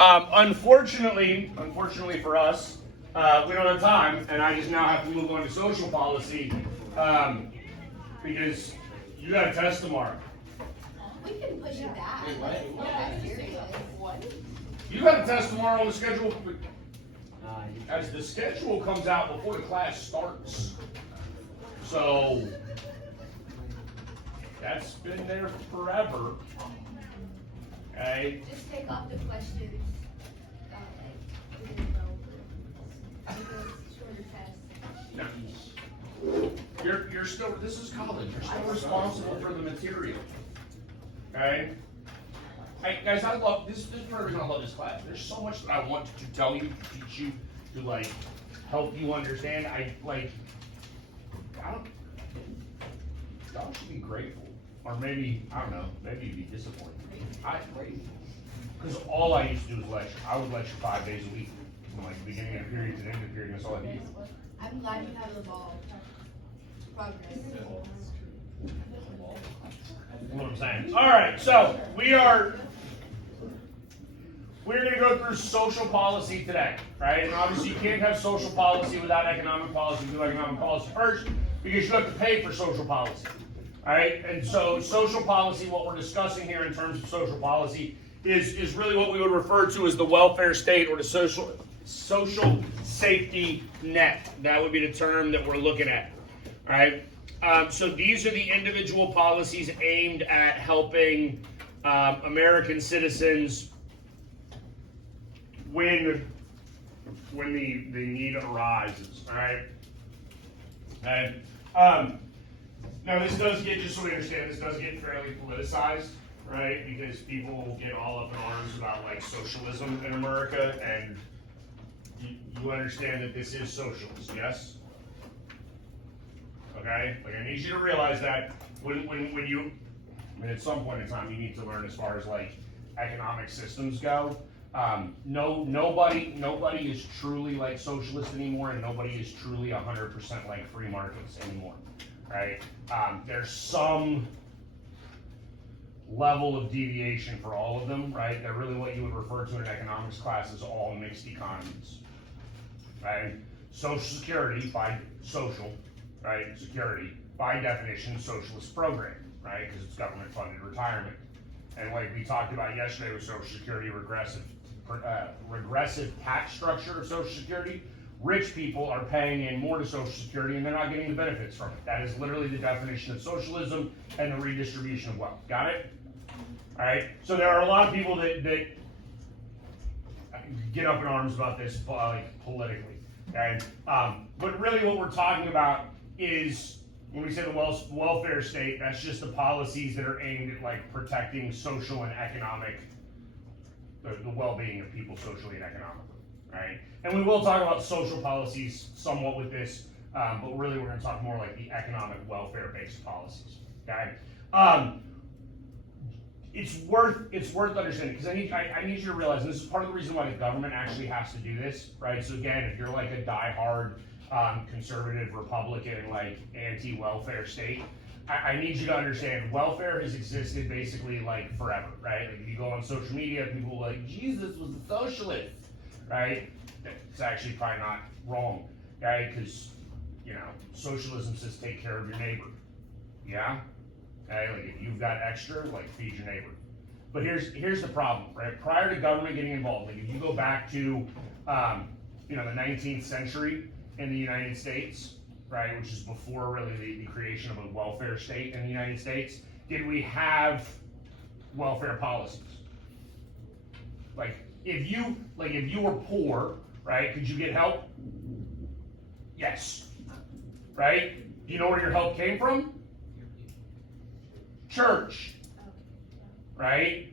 Unfortunately for us, we don't have time, and I just now have to move on to social policy because you got a test tomorrow. We can push it back. Wait, what? Yeah, serious. What? You got a test tomorrow on the schedule. As the schedule comes out before the class starts. So that's been there forever. Okay. Just take off the questions. Shorter test. No. You're still, this is college, you're still responsible for the material. Okay? Hey, guys, I love, this is part of the reason I love this class. There's so much that I want to tell you, to teach you, to like, help you understand. Y'all should be grateful. Or maybe, I don't know, maybe you'd be disappointed. I'm grateful. Because all I used to do was lecture. I would lecture 5 days a week. From like the beginning of the period to the end of the period, that's all I did. I'm glad you have evolved. Progress. You know what I'm saying? All right, so we're going to go through social policy today, right? And obviously you can't have social policy without economic policy. Do economic policy first because you have to pay for social policy, all right? And so social policy, what we're discussing here in terms of social policy is really what we would refer to as the welfare state or the social safety net. That would be the term that we're looking at, all right? So these are the individual policies aimed at helping American citizens when the need arises, all right? And now this does get, just so we understand, this does get fairly politicized, right? Because people get all up in arms about like socialism in America, and you understand that this is socialist, yes? Okay, like I need you to realize that when you, I mean, at some point in time you need to learn as far as like economic systems go. Nobody is truly like socialist anymore, and nobody is truly 100% like free markets anymore, right? There's some level of deviation for all of them, right? They're really what you would refer to in an economics class as all mixed economies, right? Social Security by social. Right, security, by definition, socialist program, right, because it's government-funded retirement. And like we talked about yesterday with Social Security, regressive tax structure of Social Security, rich people are paying in more to Social Security and they're not getting the benefits from it. That is literally the definition of socialism and the redistribution of wealth. Got it? All right, so there are a lot of people that get up in arms about this like politically, okay? But really what we're talking about is, when we say the welfare state, that's just the policies that are aimed at like protecting social and economic, the well-being of people socially and economically, right? And we will talk about social policies somewhat with this, but really we're going to talk more like the economic welfare-based policies, okay? It's worth understanding, because I need you to realize, and this is part of the reason why the government actually has to do this, right? So again, if you're like a diehard conservative Republican, like anti-welfare state, I need you to understand welfare has existed basically like forever, right? Like if you go on social media, people are like, Jesus was a socialist, right? It's actually probably not wrong, right? Because, you know, socialism says take care of your neighbor, yeah? Okay, like if you've got extra, like feed your neighbor. But here's the problem, right? Prior to government getting involved, like if you go back to, you know, the 19th century, in the United States, right, which is before really the creation of a welfare state in the United States, did we have welfare policies? Like if you were poor, right, could you get help? Yes. Right? Do you know where your help came from? Church. Right?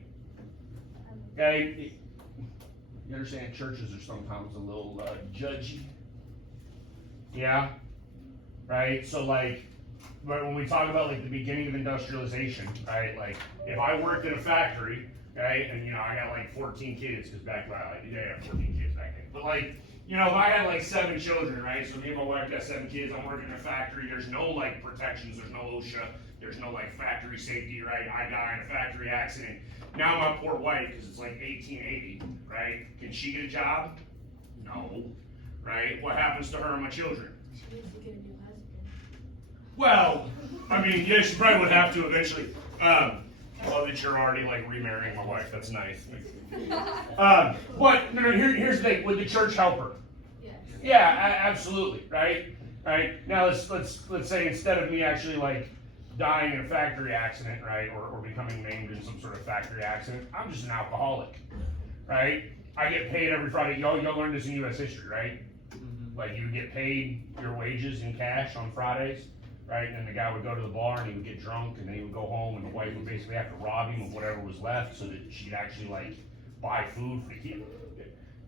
Okay. You understand churches are sometimes a little judgy. Yeah, right. So like, when we talk about like the beginning of industrialization, right? Like, if I worked in a factory, okay? And I got like 14 kids, because back when I had 14 kids back then. But like, if I had like 7 children, right? So me and my wife got 7 kids, I'm working in a factory, there's no like protections, there's no OSHA, there's no like factory safety, right? I die in a factory accident. Now my poor wife, because it's like 1880, right? Can she get a job? No, right? What happens to her and my children? She needs to get a new husband. Well, I mean, yeah, she probably would have to eventually. I love that you're already like remarrying my wife. That's nice. But no, here's the thing: would the church help her? Yes. Yeah, absolutely. Right. Right. Now let's say instead of me actually like dying in a factory accident, right, or becoming maimed in some sort of factory accident, I'm just an alcoholic, right? I get paid every Friday. Y'all learned this in U.S. history, right? Like you would get paid your wages in cash on Fridays, right? And then the guy would go to the bar and he would get drunk and then he would go home and the wife would basically have to rob him of whatever was left so that she'd actually like buy food for the kid.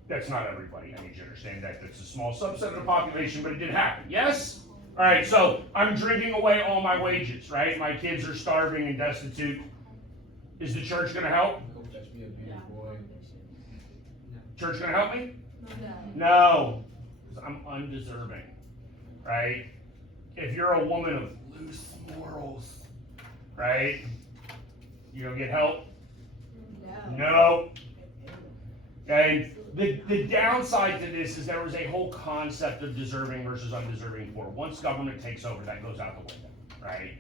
That's not everybody. I need you to understand that. That's a small subset of the population, but it did happen. Yes? All right, so I'm drinking away all my wages, right? My kids are starving and destitute. Is the church going to help? Church going to help me? No. Because I'm undeserving, right? If you're a woman of loose morals, right? You gonna get help? No. Okay. The downside to this is there was a whole concept of deserving versus undeserving poor. Once government takes over, that goes out the window, right?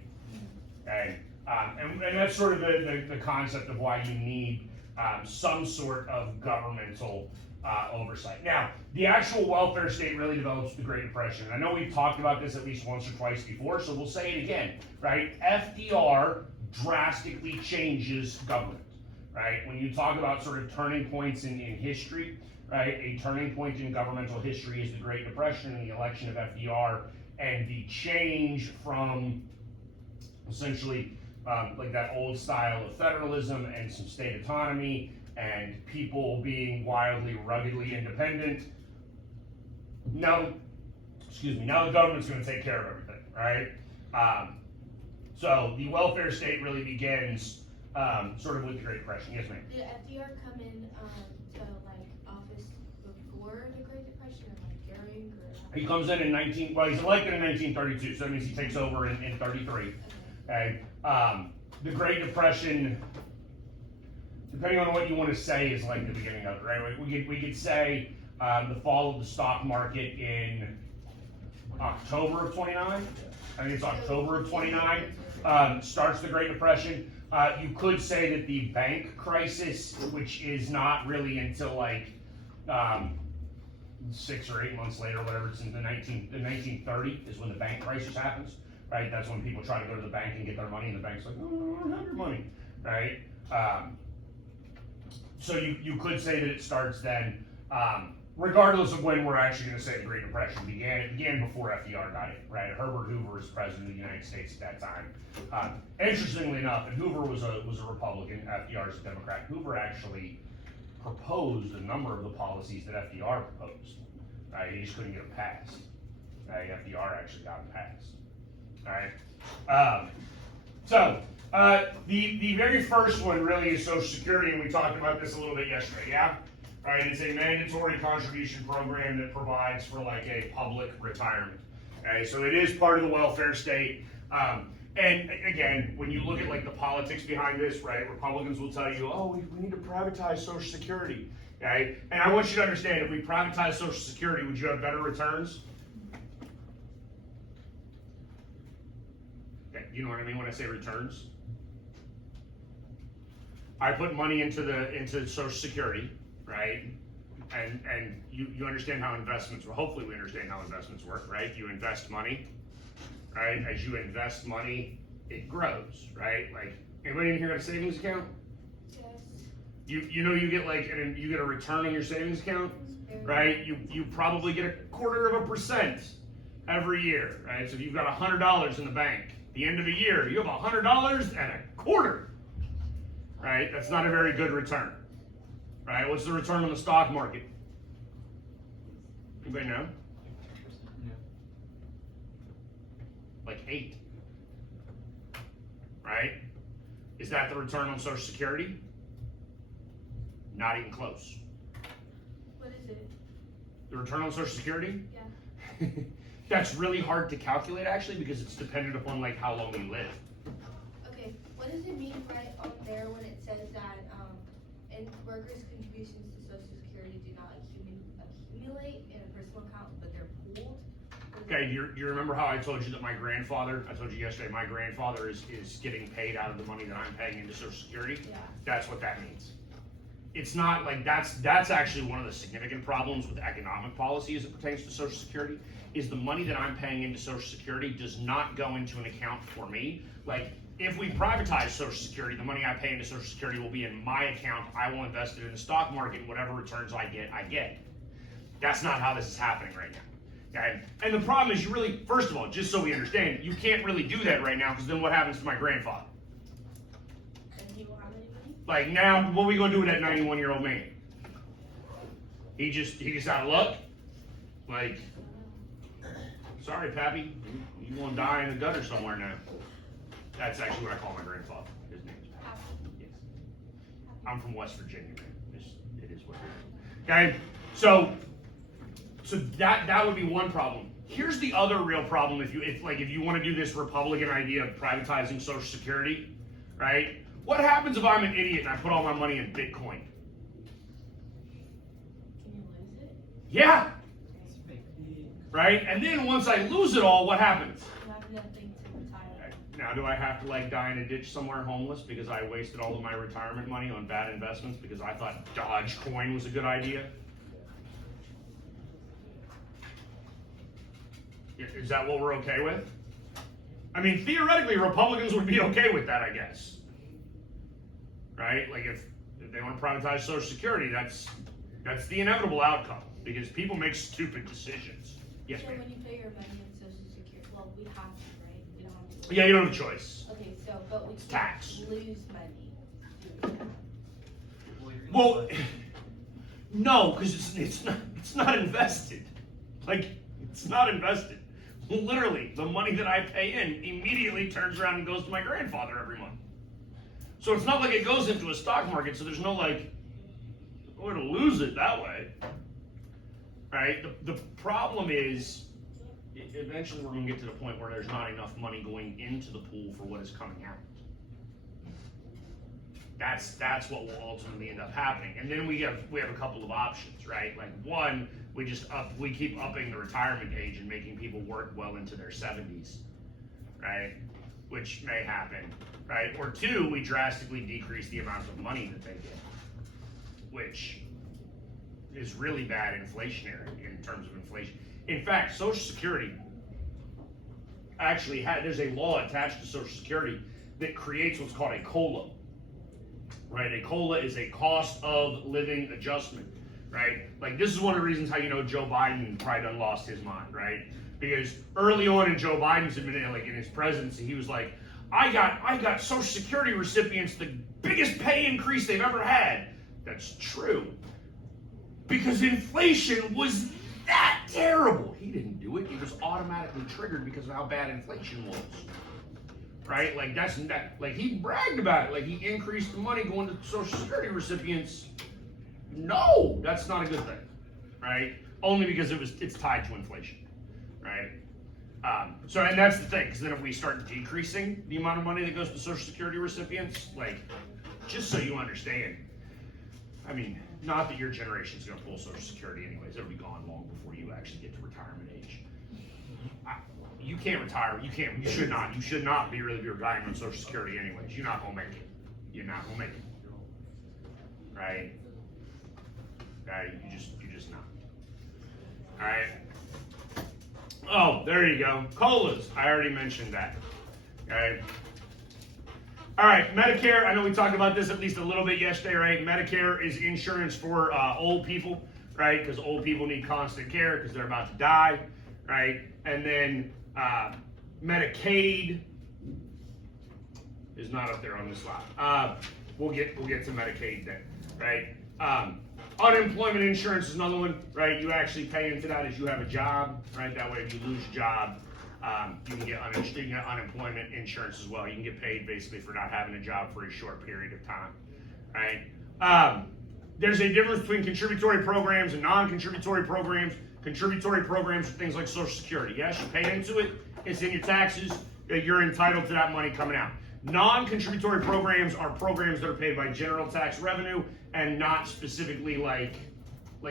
Okay. And that's sort of the concept of why you need some sort of governmental oversight. Now, the actual welfare state really develops the Great Depression. And I know we've talked about this at least once or twice before, so we'll say it again, right? FDR drastically changes government, right? When you talk about sort of turning points in history, right? A turning point in governmental history is the Great Depression and the election of FDR and the change from essentially like that old style of federalism and some state autonomy and people being wildly, ruggedly independent. Now the government's going to take care of everything, right? So the welfare state really begins sort of with the Great Depression. Yes, ma'am? Did FDR come in to like office before the Great Depression or like during? Or? He comes in he's elected in 1932, so that means he takes over in 33. Okay. The Great Depression, depending on what you want to say, is like the beginning of it, right? We could say the fall of the stock market in October of 29. I think it's October of 29. Starts the Great Depression. You could say that the bank crisis, which is not really until like 6 or 8 months later, whatever, it's in the 1930 is when the bank crisis happens, right? That's when people try to go to the bank and get their money, and the bank's like, oh, I don't have your money, right? So you could say that it starts then, regardless of when we're actually going to say the Great Depression began. It began before FDR got in, right? Herbert Hoover was president of the United States at that time. Interestingly enough, and Hoover was a Republican, FDR is a Democrat. Hoover actually proposed a number of the policies that FDR proposed, right? He just couldn't get them passed. Right? FDR actually got them passed. All right. So the very first one really is Social Security, and we talked about this a little bit yesterday. Yeah, right. It's a mandatory contribution program that provides for like a public retirement. Okay, so it is part of the welfare state. And again, when you look at like the politics behind this, right? Republicans will tell you, oh, we need to privatize Social Security. Okay, and I want you to understand, if we privatize Social Security, would you have better returns? You know what I mean when I say returns? I put money into Social Security, right? And you understand how investments work. Hopefully we understand how investments work, right? You invest money, right? As you invest money, it grows, right? Like, anybody in here got a savings account? Yes. You get you get a return on your savings account, right? You probably get 0.25% every year, right? So if you've got $100 in the bank, the end of the year, you have $100.25, right? That's not a very good return, right? What's the return on the stock market? Anybody know? Yeah. Like 8, right? Is that the return on Social Security? Not even close. What is it? The return on Social Security? Yeah. That's really hard to calculate actually because it's dependent upon like how long you live. Okay, what does it mean right on there when it says that, and workers' contributions to Social Security do not accumulate in a personal account, but they're pooled? Okay, you remember how I told you that I told you yesterday, my grandfather is getting paid out of the money that I'm paying into Social Security? Yeah. That's what that means. It's not like, that's actually one of the significant problems with economic policy as it pertains to Social Security, is the money that I'm paying into Social Security does not go into an account for me. Like, if we privatize Social Security, the money I pay into Social Security will be in my account. I will invest it in the stock market, and whatever returns I get. That's not how this is happening right now. Okay? And the problem is, you really, first of all, just so we understand, you can't really do that right now, because then what happens to my grandfather? And he won't have any money? Like, now, what are we gonna do with that 91-year-old man? He just out of luck? Like, sorry, Pappy, you gonna die in the gutter somewhere now. That's actually what I call my grandfather. His name's Pappy. Yes. I'm from West Virginia, man. It is what it is. Okay, so that would be one problem. Here's the other real problem if you want to do this Republican idea of privatizing Social Security, right? What happens if I'm an idiot and I put all my money in Bitcoin? Can you lose it? Yeah. Right? And then once I lose it all, what happens? You have nothing to retire. Now, do I have to like die in a ditch somewhere homeless because I wasted all of my retirement money on bad investments because I thought Dogecoin was a good idea? Is that what we're okay with? I mean, theoretically, Republicans would be okay with that, I guess. Right? Like if they want to privatize Social Security, that's the inevitable outcome because people make stupid decisions. Yes, So ma'am. when you pay your money in Social Security, well, we have to, right? We don't have to. Yeah, you don't have a choice. Okay, so, but we can't Tax. lose money. Well, no, because it's not invested. Like, it's not invested. Literally, the money that I pay in immediately turns around and goes to my grandfather every month. So it's not like it goes into a stock market, so there's no like, we're to lose it that way. Right? The problem is, eventually we're going to get to the point where there's not enough money going into the pool for what is coming out. That's what will ultimately end up happening. And then we have a couple of options, right? Like one, we keep upping the retirement age and making people work well into their 70s, right? Which may happen, right? Or two, we drastically decrease the amount of money that they get, which is really bad inflationary in terms of inflation. In fact, Social Security actually there's a law attached to Social Security that creates what's called a COLA. Right, a COLA is a cost of living adjustment, right? Like this is one of the reasons how you know Joe Biden probably done lost his mind, right? Because early on in Joe Biden's like in his presidency, he was like, I got Social Security recipients the biggest pay increase they've ever had. That's true. Because inflation was that terrible. He didn't do it. It was automatically triggered because of how bad inflation was. Right? Like like he bragged about it. Like he increased the money going to Social Security recipients. No, that's not a good thing. Right? Only because it's tied to inflation. Right? And that's the thing, because then if we start decreasing the amount of money that goes to Social Security recipients, like, just so you understand, I mean, not that your generation's gonna pull Social Security anyways, it'll be gone long before you actually get to retirement age. You can't retire, you should not be relying on Social Security anyways. You're not gonna make it. You're not gonna make it. Right? Right? You're just not. Alright? Oh, there you go. COLAs. I already mentioned that. Okay. Alright, Medicare. I know we talked about this at least a little bit yesterday, right? Medicare is insurance for old people, right? Because old people need constant care because they're about to die, right? And then Medicaid is not up there on this slide. We'll get to Medicaid then, right? Unemployment insurance is another one, right? You actually pay into that as you have a job, right? That way if you lose your job, you can get unemployment insurance as well. You can get paid basically for not having a job for a short period of time, right? there's a difference between contributory programs and non-contributory programs. Contributory programs are things like Social Security. Yes, you pay into it, it's in your taxes, you're entitled to that money coming out. Non-contributory programs are programs that are paid by general tax revenue and not specifically like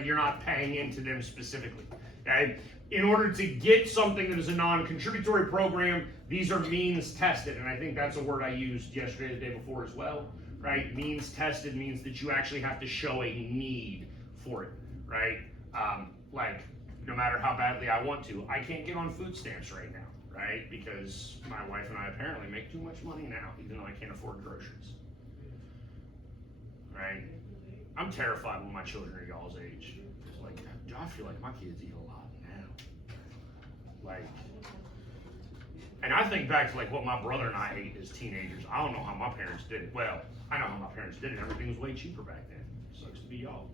you're not paying into them specifically. Okay? In order to get something that is a non-contributory program, these are means tested, and I think that's a word I used yesterday, the day before as well, right? Means tested means that you actually have to show a need for it, right? Like, no matter how badly I want to, I can't get on food stamps right now, right? Because my wife and I apparently make too much money now, even though I can't afford groceries, right? I'm terrified when my children are y'all's age. It's like, I feel like my kids eat a lot now. Like, and I think back to like what my brother and I ate as teenagers. I don't know how my parents did it. Well, I know how my parents did it. Everything was way cheaper back then. Sucks to be y'all.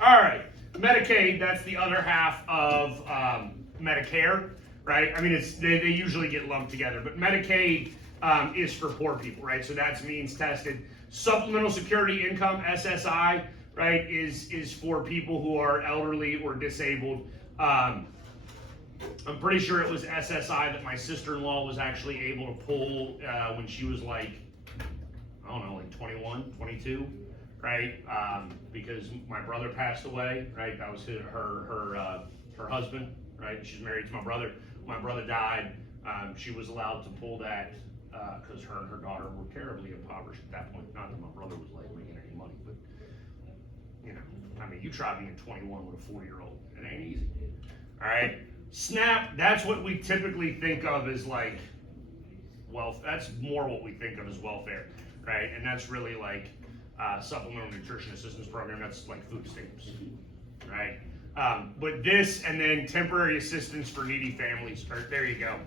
All right, Medicaid, that's the other half of Medicare, right? I mean, they usually get lumped together, but Medicaid is for poor people, right? So that's means tested. Supplemental Security Income, SSI, right, is for people who are elderly or disabled. I'm pretty sure it was SSI that my sister-in-law was actually able to pull when she was like, I don't know, like 21, 22. Right, because my brother passed away. Right, that was her husband. Right, she's married to my brother. When my brother died, she was allowed to pull that because her and her daughter were terribly impoverished at that point. Not that my brother was like making any money, but you know, I mean, you try being 21 with a 40-year-old, it ain't easy. All right, SNAP. That's what we typically think of as like wealth. That's more what we think of as welfare, right? And that's really like supplemental nutrition assistance program, that's like food stamps, right? But this and then temporary assistance for needy families, or there you go.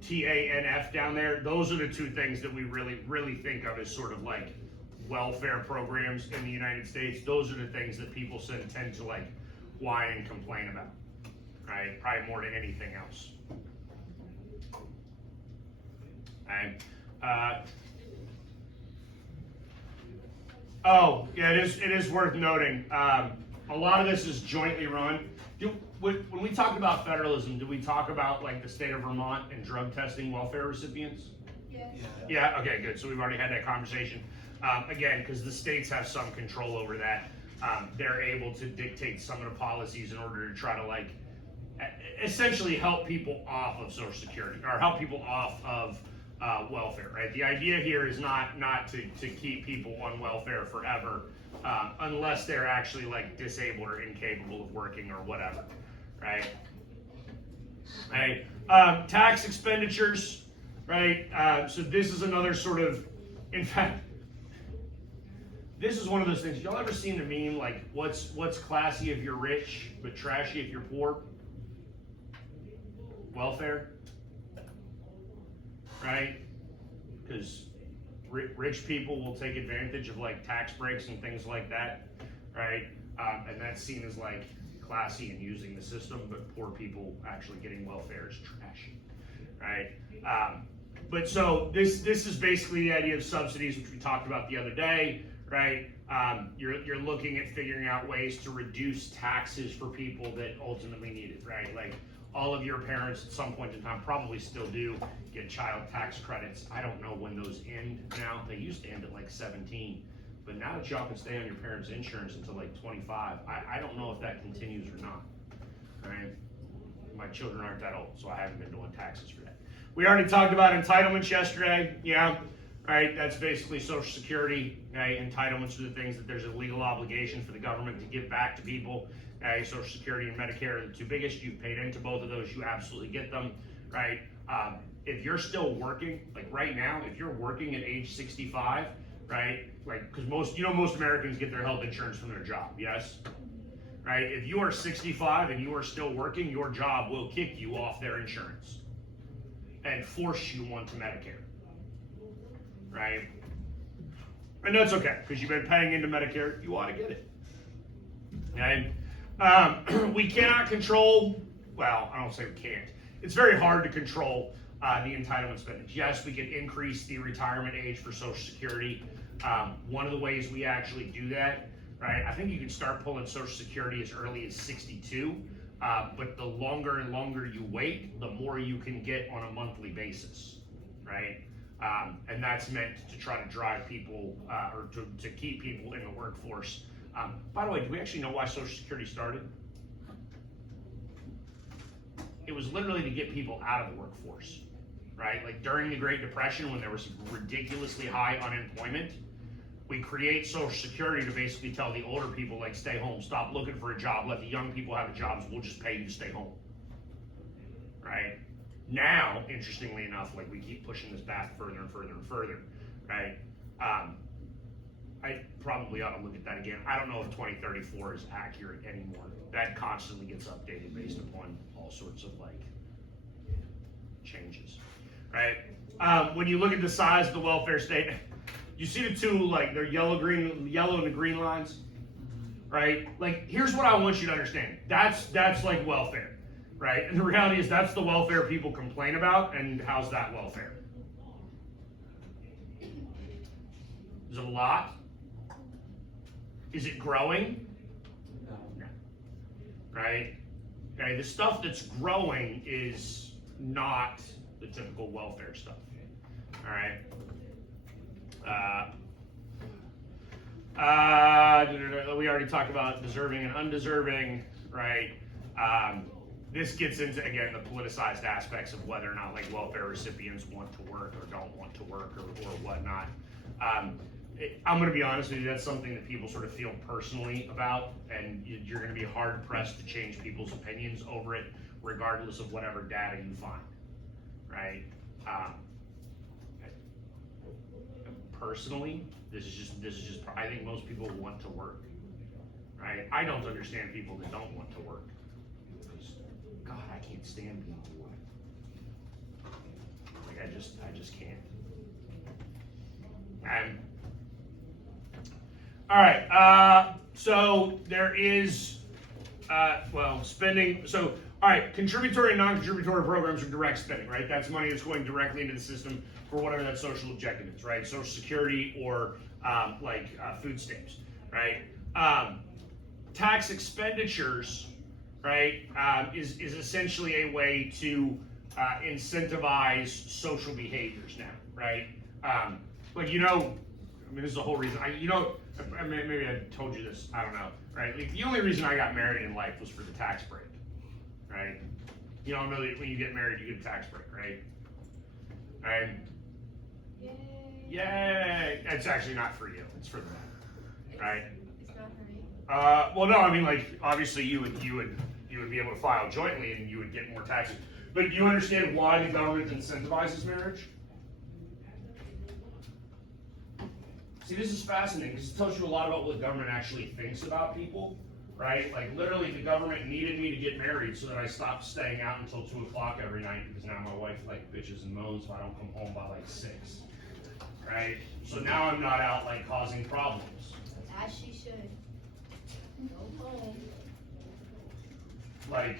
TANF down there, those are the two things that we really think of as sort of like welfare programs in the United States. Those are the things that people tend to like whine and complain about, right? Probably more than anything else. And oh, yeah, it is worth noting. A lot of this is jointly run. When we talk about federalism, do we talk about like the state of Vermont and drug testing welfare recipients? Yes. Yeah, okay, good. So we've already had that conversation. Again, because the states have some control over that, they're able to dictate some of the policies in order to try to like essentially help people off of Social Security or help people off of welfare, right? The idea here is not to keep people on welfare forever, unless they're actually like disabled or incapable of working or whatever, right? Right. Tax expenditures, right? So this is another sort of, in fact, this is one of those things. Y'all ever seen the meme like what's classy if you're rich but trashy if you're poor? Welfare. Right? Because rich people will take advantage of like tax breaks and things like that, right? And that's seen as like classy and using the system, but poor people actually getting welfare is trashy, right? But so this is basically the idea of subsidies, which we talked about the other day, right? You're looking at figuring out ways to reduce taxes for people that ultimately need it, right? Like all of your parents at some point in time probably still do get child tax credits. I don't know when those end now. They used to end at like 17, but now that y'all can stay on your parents' insurance until like 25, I don't know if that continues or not, right? My children aren't that old, so I haven't been doing taxes for that. We already talked about entitlements yesterday, yeah, right? That's basically Social Security, right? Entitlements are the things that there's a legal obligation for the government to give back to people. Social Security and Medicare are the two biggest. You've paid into both of those, you absolutely get them, right? If you're still working, like right now, if you're working at age 65, right? Like, because most Americans get their health insurance from their job, yes? Right? If you are 65 and you are still working, your job will kick you off their insurance and force you onto Medicare, right? And that's okay, because you've been paying into Medicare, you ought to get it, okay? We cannot control, well, I don't say we can't. It's very hard to control the entitlement spending. Yes, we can increase the retirement age for Social Security. One of the ways we actually do that, right? I think you can start pulling Social Security as early as 62, but the longer and longer you wait, the more you can get on a monthly basis, right? And that's meant to try to drive people, or to keep people in the workforce. By the way, do we actually know why Social Security started? It was literally to get people out of the workforce, right? Like during the Great Depression, when there was ridiculously high unemployment, we create Social Security to basically tell the older people, like, stay home, stop looking for a job, let the young people have jobs, we'll just pay you to stay home, right? Now, interestingly enough, like, we keep pushing this back further and further and further, right? I probably ought to look at that again. I don't know if 2034 is accurate anymore. That constantly gets updated based upon all sorts of, like, changes, right? When you look at the size of the welfare state, you see the two, like, they're yellow and the green lines, right? Like, here's what I want you to understand. That's like welfare, right? And the reality is that's the welfare people complain about, and how's that welfare? Is it a lot? Is it growing? No. Right? Okay, the stuff that's growing is not the typical welfare stuff. All right? We already talked about deserving and undeserving, right? This gets into, again, the politicized aspects of whether or not, like, welfare recipients want to work or don't want to work or whatnot. I'm going to be honest with you, that's something that people sort of feel personally about, and you're going to be hard pressed to change people's opinions over it, regardless of whatever data you find, right? Personally, this is just. I think most people want to work, right? I don't understand people that don't want to work. Because, God, I can't stand being bored. Like, I just can't. And all right, so there is, spending. So, all right, contributory and non-contributory programs are direct spending, right? That's money that's going directly into the system for whatever that social objective is, right? Social Security or food stamps, right? Tax expenditures, right, is essentially a way to incentivize social behaviors now, right? This is the whole reason. Maybe I told you this. I don't know, right? Like, the only reason I got married in life was for the tax break, right? You don't know that when you get married, you get a tax break, right? Right? Yay! It's actually not for you. It's for them, right? It's not for me. Well, no. I mean, like, obviously, you would be able to file jointly, and you would get more taxes. But do you understand why the government incentivizes marriage? See, this is fascinating because it tells you a lot about what the government actually thinks about people, right? Like, literally, the government needed me to get married so that I stopped staying out until 2 o'clock every night, because now my wife, like, bitches and moans if I don't come home by, like, 6, right? So now I'm not out, like, causing problems. As she should. Go home. Like,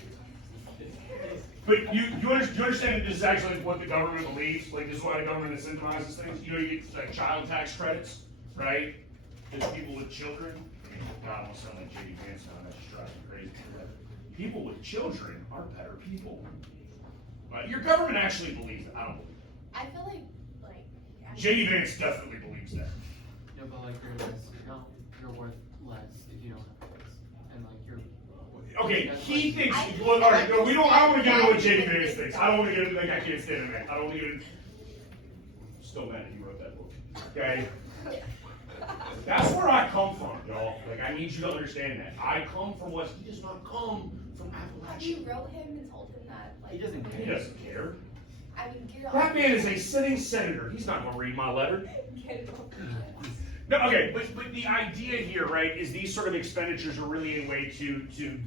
but you understand that this is actually what the government believes? Like, this is why the government incentivizes things? You know, you get, like, child tax credits, right? There's people with children. God, I almost sound like J.D. Vance now, that just drives me crazy. People with children are better people. Your government actually believes that. I don't believe it. I feel like J.D. Vance definitely believes that. Yeah, but like you're worth less if you don't have kids, and like you're. Okay, he thinks. Well, all right, no, we don't. I don't want to get into what J.D. Vance thinks. I don't want to get into. Like, I can't stand that. I don't want to get into. Still mad that you wrote that book. Okay. That's where I come from, y'all. Like, I need you to understand that. I come from West. He does not come from have you Appalachia. wrote him and told him that? Like, He doesn't care. He doesn't care. I mean, get it That off. man is a sitting senator. He's not going to read my letter. Get it off. No, okay, but the idea here, right, is these sort of expenditures are really a way to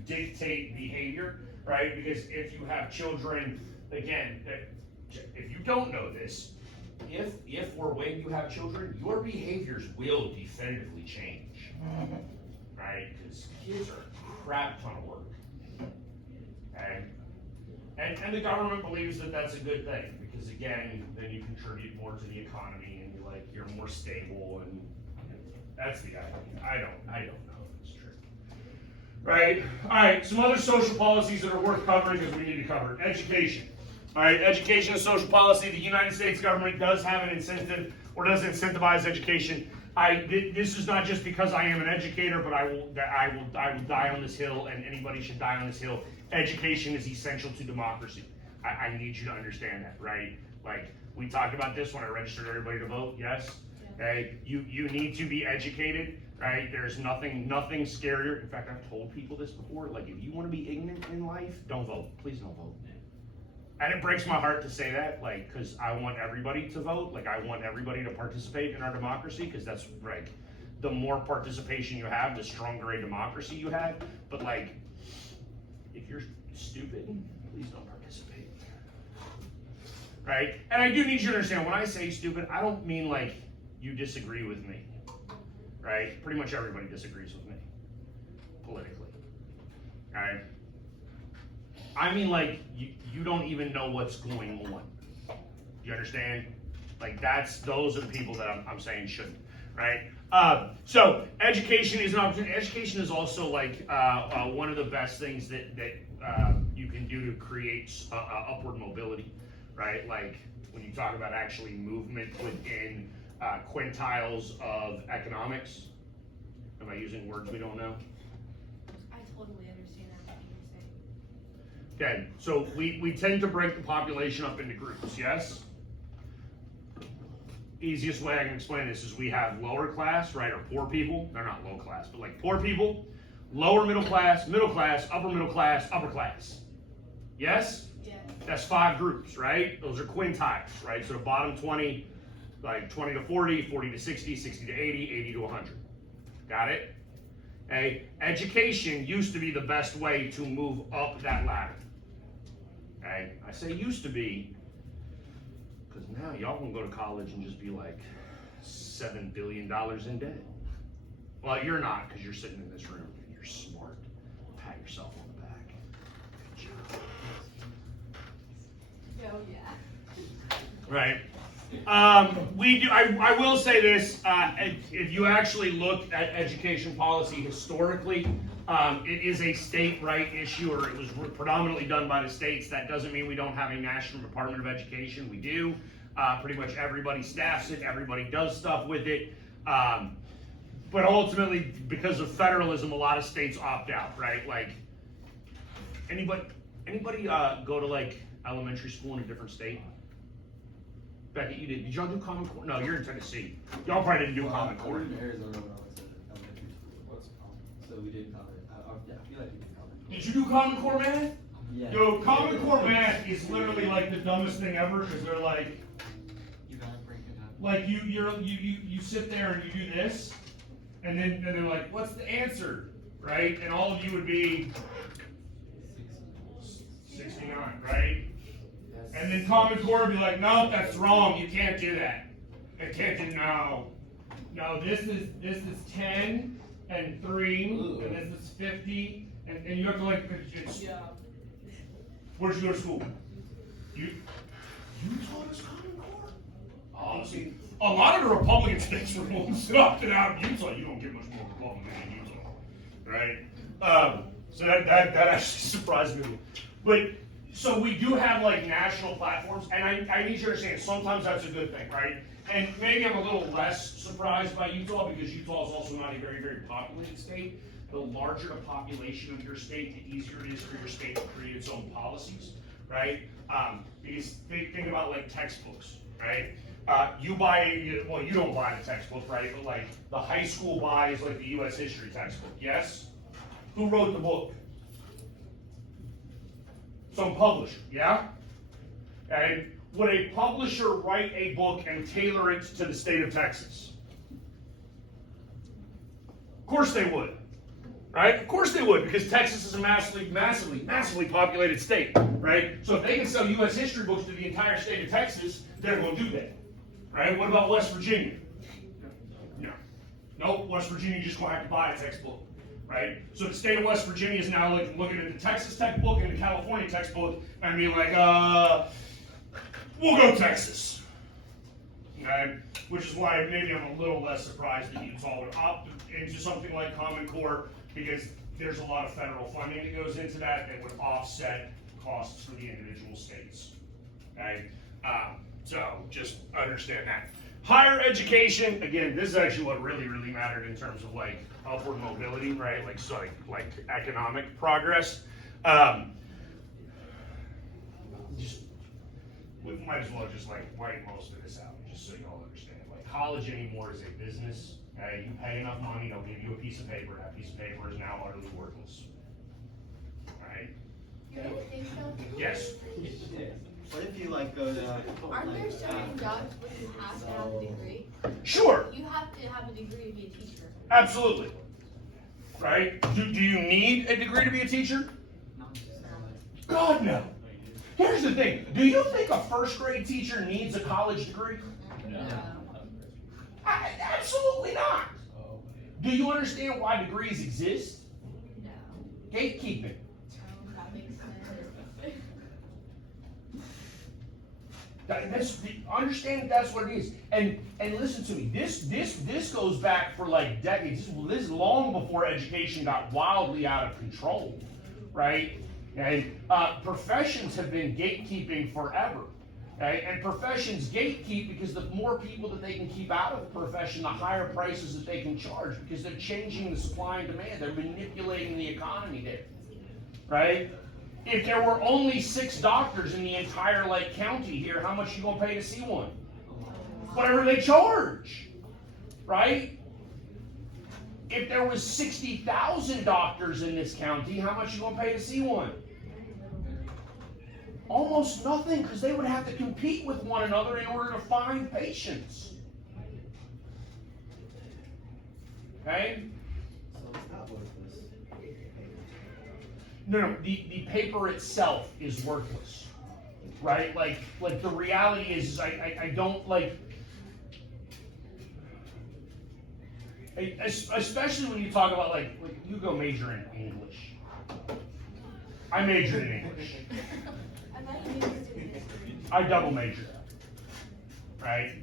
dictate behavior, right? Because if you have children, again, if you don't know this, if or when you have children, your behaviors will definitively change, right? Because kids are a crap ton of work, okay? And the government believes that that's a good thing, because again, then you contribute more to the economy and you're more stable and That's the idea. I don't know if it's true. Right? Alright, some other social policies that are worth covering because we need to cover it. Education. Alright, education and social policy. The United States government does have an incentive, or does incentivize education. This is not just because I am an educator, but I will die on this hill, and anybody should die on this hill. Education is essential to democracy. I need you to understand that, right? Like, we talked about this when I registered everybody to vote, yes? Okay, you need to be educated, right? There's nothing scarier. In fact, I've told people this before, like, if you want to be ignorant in life, don't vote. Please don't vote. And it breaks my heart to say that, like, because I want everybody to vote. Like, I want everybody to participate in our democracy, because that's, like, the more participation you have, the stronger a democracy you have. But, like, if you're stupid, please don't participate. Right? And I do need you to understand, when I say stupid, I don't mean, like, you disagree with me. Right? Pretty much everybody disagrees with me, politically. Right? I mean, like, you don't even know what's going on. You understand? Like, those are the people that I'm saying shouldn't, right? So education is an opportunity. Education is also like one of the best things that you can do to create upward mobility, right? Like when you talk about actually movement within quintiles of economics. Am I using words we don't know? I totally understand that, what you're saying. Okay, so we tend to break the population up into groups, yes? Easiest way I can explain this is we have lower class, right, or poor people. They're not low class, but like poor people, lower middle class, upper middle class, upper class. Yes? Yeah. That's 5 groups, right? Those are quintiles, right? So the bottom 20, like 20 to 40, 40 to 60, 60 to 80, 80 to 100. Got it? Okay. Education used to be the best way to move up that ladder. Okay. I say used to be because now y'all can go to college and just be like $7 billion in debt. Well, you're not, because you're sitting in this room and you're smart. Pat yourself on the back. Good job. Oh, yeah. Right. We do. I will say this: if you actually look at education policy historically, it is a state right issue, or it was predominantly done by the states. That doesn't mean we don't have a national Department of Education. We do. Pretty much everybody staffs it. Everybody does stuff with it. But ultimately, because of federalism, a lot of states opt out. Right? Like anybody go to like elementary school in a different state? Becky, you did. Did y'all do Common Core? No, you're in Tennessee. Y'all probably didn't do Common Core. I was in Arizona when I was in elementary school. So we did Common. Yeah, I feel like we did Common Core. Did you do Common Core math? Yeah. Yo, Common Core math is literally like the dumbest thing ever because they're like, You gotta break it up. like you sit there and you do this, and then they're like, what's the answer, right? And all of you would be 69, right? And then Common Core would be like, no, that's wrong. You can't do that. I can't do no. This is 10 and 3, and this is 50, and you have to like. Yeah. Where'd you go to school? You taught us Common Core? Oh, see, a lot of the Republican states were ones that opted out. In Utah, you don't get much more Republican in Utah, right? So that actually surprised me. But so we do have like national platforms, and I need you to understand, sometimes that's a good thing, right? And maybe I'm a little less surprised by Utah because Utah is also not a very, very populated state. The larger the population of your state, the easier it is for your state to create its own policies, right? Because think about like textbooks, right? You don't buy the textbook, right? But like the high school buys like the U.S. history textbook, yes? Who wrote the book? Some publisher, yeah? And would a publisher write a book and tailor it to the state of Texas? Of course they would, right? Of course they would, because Texas is a massively populated state, right? So if they can sell U.S. history books to the entire state of Texas, they're going to do that, right? What about West Virginia? No. Nope, West Virginia just going to have to buy a textbook. Right? So the state of West Virginia is now like looking at the Texas textbook and the California textbook and being like, we'll go Texas. okay? Which is why maybe I'm a little less surprised that Utah would opt into something like Common Core, because there's a lot of federal funding that goes into that that would offset costs for the individual states, okay? So just understand that. Higher education, again, this is actually what really mattered in terms of like upward mobility, right? Like, so like economic progress. We might as well just like wipe most of this out, just so you all understand. Like, college anymore is a business. Okay? You pay enough money, they'll give you a piece of paper. That piece of paper is now utterly worthless. Alright? You really think so? Yes. What if you like go to, Aren't there like, certain jobs where you have to have a degree? Sure. You have to have a degree to be a teacher. Absolutely. Right? Do you need a degree to be a teacher? Not necessarily. God, no. Here's the thing. Do you think a first grade teacher needs a college degree? Absolutely not. Do you understand why degrees exist? No. Gatekeeping. That makes sense. Understand that's what it is. And listen to me. This goes back for like decades. This is long before education got wildly out of control, right? And professions have been gatekeeping forever. Okay? And professions gatekeep because the more people that they can keep out of the profession, the higher prices that they can charge, because they're changing the supply and demand. They're manipulating the economy there, right? If there were only 6 doctors in the entire like county here, how much you gonna pay to see one? Whatever they charge, right? If there was 60,000 doctors in this county, how much you gonna pay to see one? Almost nothing, because they would have to compete with one another in order to find patients. Okay? so it's not worthless. No, the paper itself is worthless, right? Like the reality is I don't like, especially when you talk about like you go major in English. I majored in English. I thought you needed to do this. I double majored, right?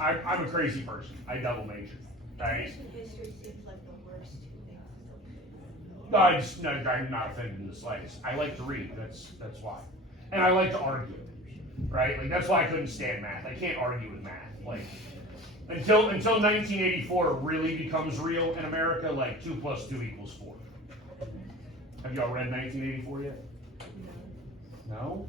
I'm a crazy person. I double majored, right? Ancient history seems like the worst 2 things. No, I'm not offended in the slightest. I like to read. That's why, and I like to argue, right? Like that's why I couldn't stand math. I can't argue with math. Like until 1984 really becomes real in America. Like 2 + 2 = 4. Have y'all read 1984 yet? No?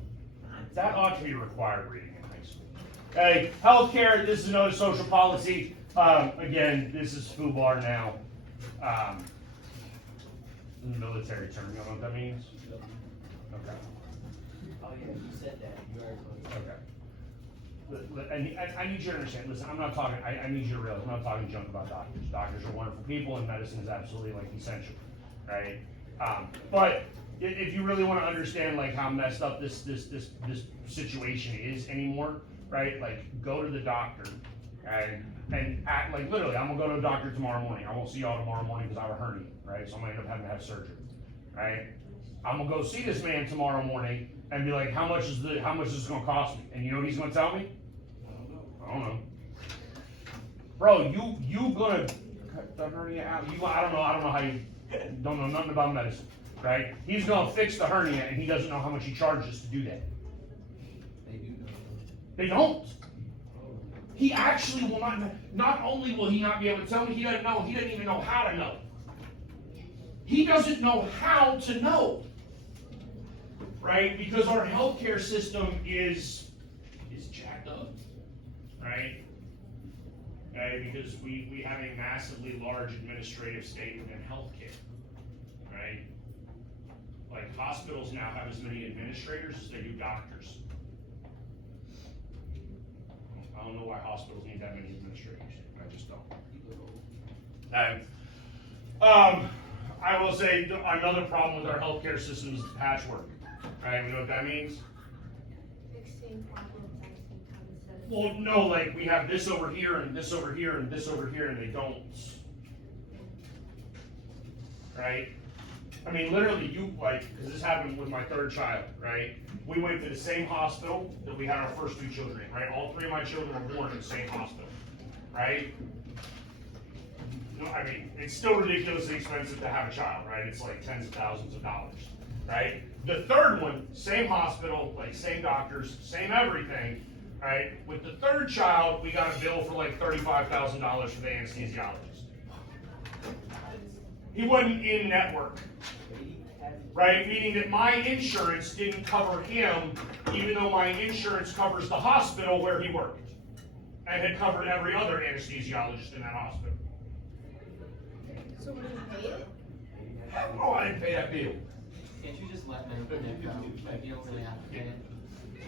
That ought to be required reading in high school. Okay, healthcare, this is another social policy. Again, this is FUBAR now. Military term, you know what that means? Okay. Oh yeah, you said that, you already told me. Okay. And I need you to understand, listen, I'm not talking, I need you to realize, I'm not talking junk about doctors. Doctors are wonderful people, and medicine is absolutely like essential, right? But if you really want to understand like how messed up this situation is anymore, right? Like go to the doctor and act like literally, I'm gonna go to the doctor tomorrow morning. I won't see y'all tomorrow morning because I have a hernia, right? So I'm gonna end up having to have surgery, right? I'm gonna go see this man tomorrow morning and be like, how much is this gonna cost me? And you know what he's gonna tell me? I don't know. Bro, you gonna cut the hernia out? I don't know how you don't know nothing about medicine, right? He's gonna fix the hernia and he doesn't know how much he charges to do that. They do know. They don't. He actually will not only will he not be able to tell me, he doesn't even know how to know. He doesn't know how to know, right? Because our healthcare system is jacked up, right? Okay, because we have a massively large administrative state within healthcare, right? Like hospitals now have as many administrators as they do doctors. I don't know why hospitals need that many administrators. I just don't. I will say another problem with our healthcare system is patchwork. Right? We know what that means? Fixing problems at the same time instead of. Well, no, like we have this over here and this over here and this over here, and they don't. Right? I mean, literally, because this happened with my third child, right? We went to the same hospital that we had our first 2 children in, right? All 3 of my children were born in the same hospital, right? No, I mean, it's still ridiculously expensive to have a child, right? It's like tens of thousands of dollars, right? The third one, same hospital, like same doctors, same everything, right? With the third child, we got a bill for like $35,000 for the anesthesiologist. He wasn't in network, right? Meaning that my insurance didn't cover him, even though my insurance covers the hospital where he worked, and had covered every other anesthesiologist in that hospital. So we didn't pay it? Oh, I didn't pay that bill. Can't you just let them know, like, you don't really have to pay it?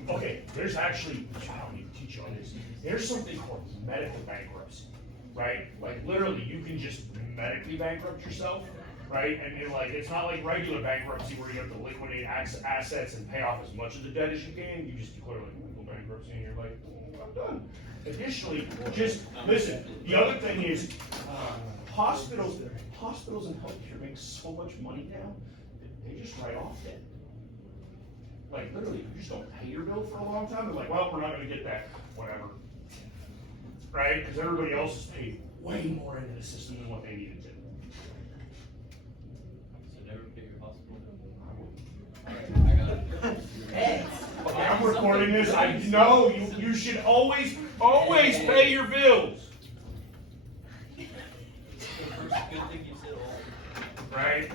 Okay, there's actually, I don't need to teach you on this. There's something called medical bankruptcy, right? Like literally, you can just medically bankrupt yourself, right? And it's not like regular bankruptcy where you have to liquidate assets and pay off as much of the debt as you can. You just declare like medical bankruptcy, and you're like, oh, I'm done. Additionally, just listen. The other thing is, hospitals and healthcare make so much money now that they just write off debt. Like literally, you just don't pay your bill for a long time. They're like, well, we're not going to get that, whatever, right? Because everybody else is paid way more into the system than what they needed to. So never pay your hospital bill. Hey, okay, I'm recording this. I know you should always pay your bills, The first good thing you said all. right?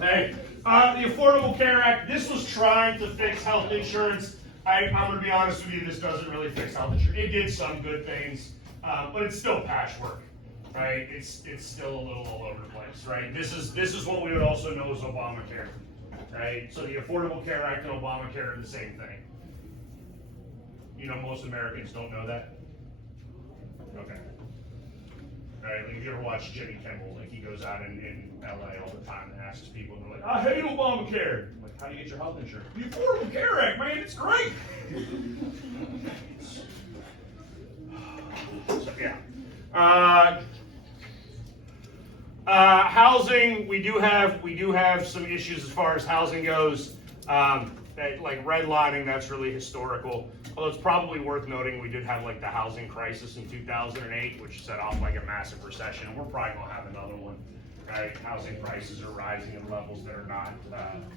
Hey, the Affordable Care Act, this was trying to fix health insurance. I'm going to be honest with you, this doesn't really fix health insurance. It did some good things, but it's still patchwork, right? It's still a little all over the place, right? This is what we would also know as Obamacare, right? So the Affordable Care Act and Obamacare are the same thing. You know, most Americans don't know that. Okay. Right, like if you ever watch Jimmy Kimmel, like he goes out in LA all the time and asks people, and they're like, I hate Obamacare. I'm like, how do you get your health insurance? The Affordable Care Act, man, it's great. So, yeah. Housing, we do have some issues as far as housing goes. Like redlining, that's really historical. Although it's probably worth noting, we did have like the housing crisis in 2008, which set off like a massive recession. And we're probably gonna have another one, right? Housing prices are rising at levels that are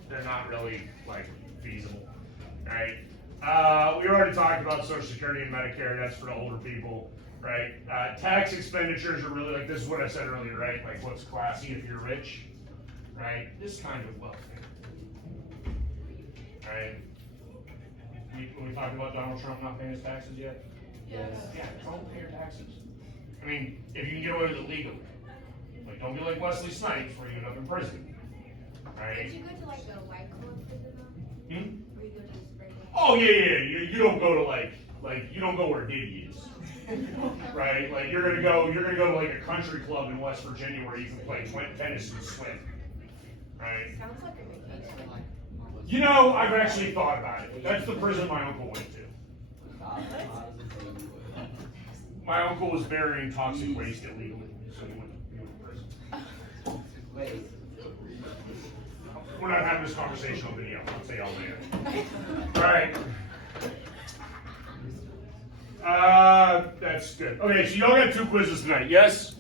they're not really like feasible, right? We already talked about Social Security and Medicare. That's for the older people, right? Tax expenditures are really like, this is what I said earlier, right? Like what's classy if you're rich, right? This kind of welfare. Right? When we talked about Donald Trump not paying his taxes yet? Yes. Yeah, don't pay your taxes. I mean, if you can get away with it legally. Like, don't be like Wesley Snipes where you end up in prison. Right? Did you go to like a white collar prison though? Or you go to just regular? Oh, yeah. You don't go to like, you don't go where Diddy is. Right? Like, you're gonna go to like a country club in West Virginia where you can play tennis and swim. Right? Sounds like a vacation. You know, I've actually thought about it. That's the prison my uncle went to. My uncle was burying toxic waste illegally, so he went to prison. Wait. We're not having this conversation on video. I'll say y'all later. All right. That's good. Okay, so y'all got 2 quizzes tonight, yes?